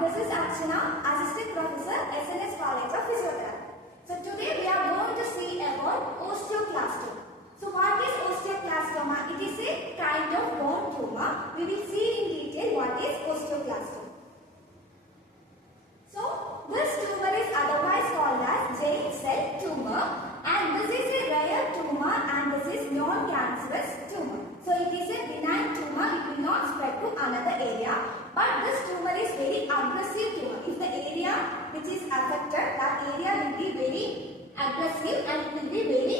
This is Archana, Assistant Professor, SNS College of Physiotherapy. So today we are going to see about osteoclastoma. So what is osteoclastoma? It is a kind of bone tumor. We will see in detail what is osteoclastoma. So this tumor is otherwise called as giant cell tumor, and this is a rare tumor and this is non-cancerous tumor. So it is a benign tumor, it will not spread to another area, but this tumor is very aggressive tumor. If the area which is affected, that area will be very aggressive and it will be very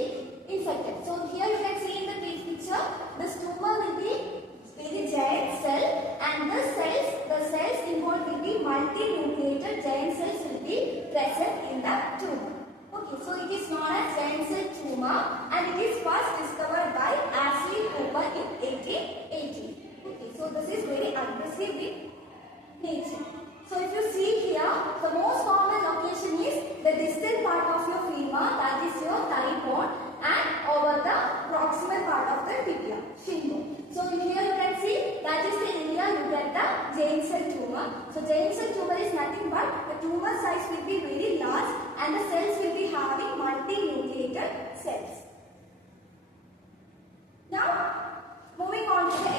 infected. So here you can see in the picture, this tumor will be very giant cell, and the cells involved will be multinucleated giant cells will be present in the tumor. Okay, so it is known as giant cell tumor and it is first discovered by Ashley Cooper in 1880. Okay, so this is very aggressive in nature. So if you see here, the most common location is the distal part of your femur, that is your thigh bone, and over the proximal part of the tibia, shin bone. So here you can see that is the area you get the giant cell tumor. So giant cell tumor is nothing but the tumor size will be very large and the cells will be having multinucleated cells. Now moving on to the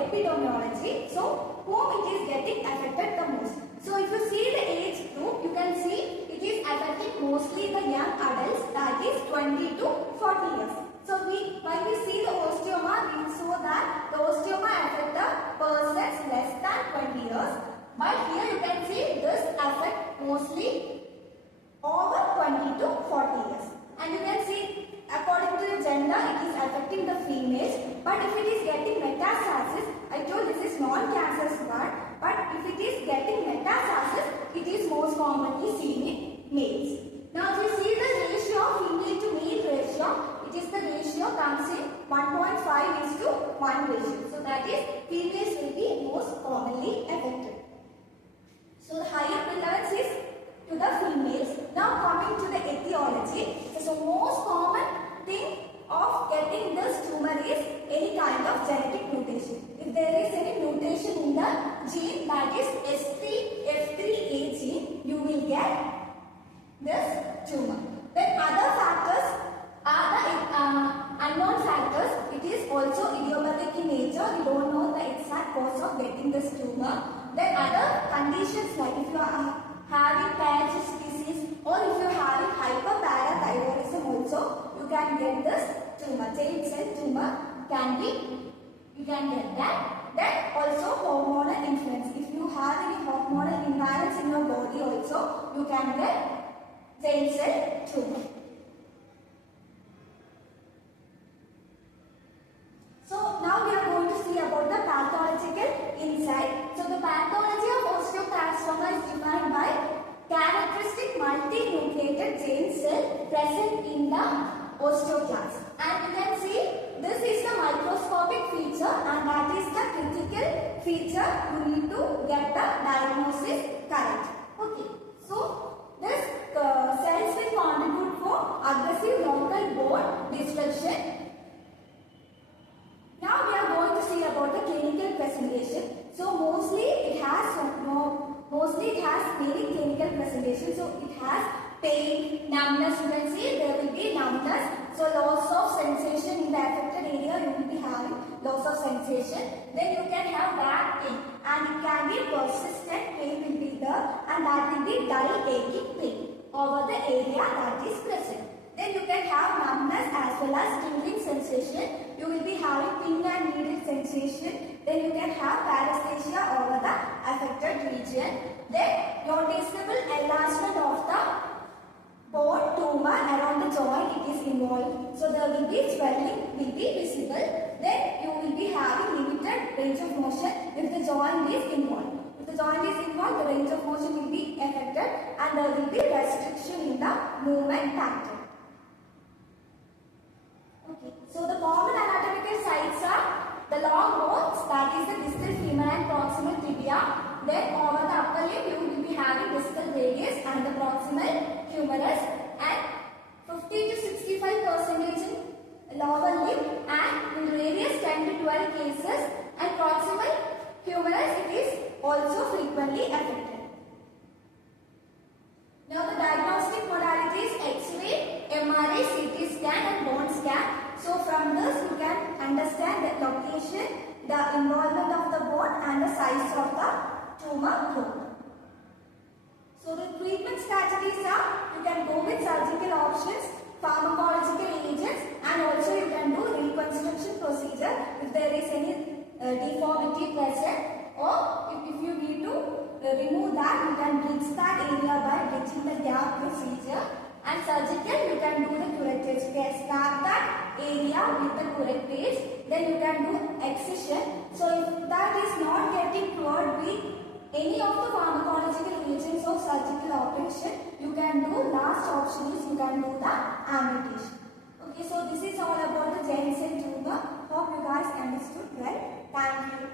epidemiology. So whom it is getting affected the most? So if you see the age group, you can see it is affecting mostly the young adults, that is 20 to 40 years. So when we see the osteoma, we saw that the osteoma affect the persons less than 20 years. But here you can see this affect mostly over 20 to 40 years. And you can see according to the gender, it is affecting the females. But if it is getting metastasis, I told this is non-cancerous part. But if it is getting metastasis, it is most commonly seen in males. Now if you see the ratio, female to male ratio, it is the ratio comes in 1.5:1 ratio. So that is females will be most commonly affected. So the higher prevalence is to the females. Now coming to the etiology. So most common thing of getting this tumor is any kind of genetic mutation. If there is any mutation in the gene, that is F3A gene, you will get this tumor. Then other factors are the unknown factors. It is also idiopathic in nature. We don't know the exact cause of getting this tumor. Then other conditions, like if you are having Paget's disease or if you are having hyperparathyroidism also, you can get this tumor. Giant cell tumor you can get that. Then also hormonal influence. If you have any hormonal imbalance in your body also, you can get giant cell tumor. So now we are going to see about the pathological insight. So the pathology of osteoclastoma is defined by characteristic multinucleated giant cell present in the osteoclast. And you can see this is the microscopic feature and that is the critical feature you need to get the diagnosis correct. Okay, so this cells will contribute for aggressive local bone destruction. Now we are going to see about the clinical presentation. So mostly it has many clinical presentation. So it has pain, numbness. You can see there will be numbness. So loss of sensation in the affected area, you will be having loss of sensation. Then you can have back pain and it can be persistent pain will be there, and that will be dull aching pain over the area that is present. Then you can have numbness as well as tingling sensation. You will be having pin and needle sensation. Then you can have paresthesia over the affected region. Then noticeable enlargement of the bone tumor around the joint it is involved. So there will be swelling will be visible. Then you will be having limited range of motion if the joint is involved. If the joint is involved, the range of motion will be affected and there will be restriction in the movement pattern. Okay, so the common anatomical sites are the long bones, that is the distal femur and proximal tibia. Then over the upper limb you will be having distal radius and the proximal humerus, and 50 to 65% in lower limb, and in radius 10 to 12 cases, and proximal humerus it is also frequently affected. understand the location, the involvement of the bone and the size of the tumor growth. So the treatment strategies are, you can go with surgical options, pharmacological agents, and also you can do reconstruction procedure if there is any deformity present, or if you need to remove that, you can bridge that area by bridging the gap procedure. And surgical, you can do the curettage. You can snap that area with the curettage, then you can do excision. So if that is not getting cured with any of the pharmacological agents or surgical operation, you can do, last option is you can do the amputation. Okay, so this is all about the Jensen tumor. Hope you guys understood well. Thank you.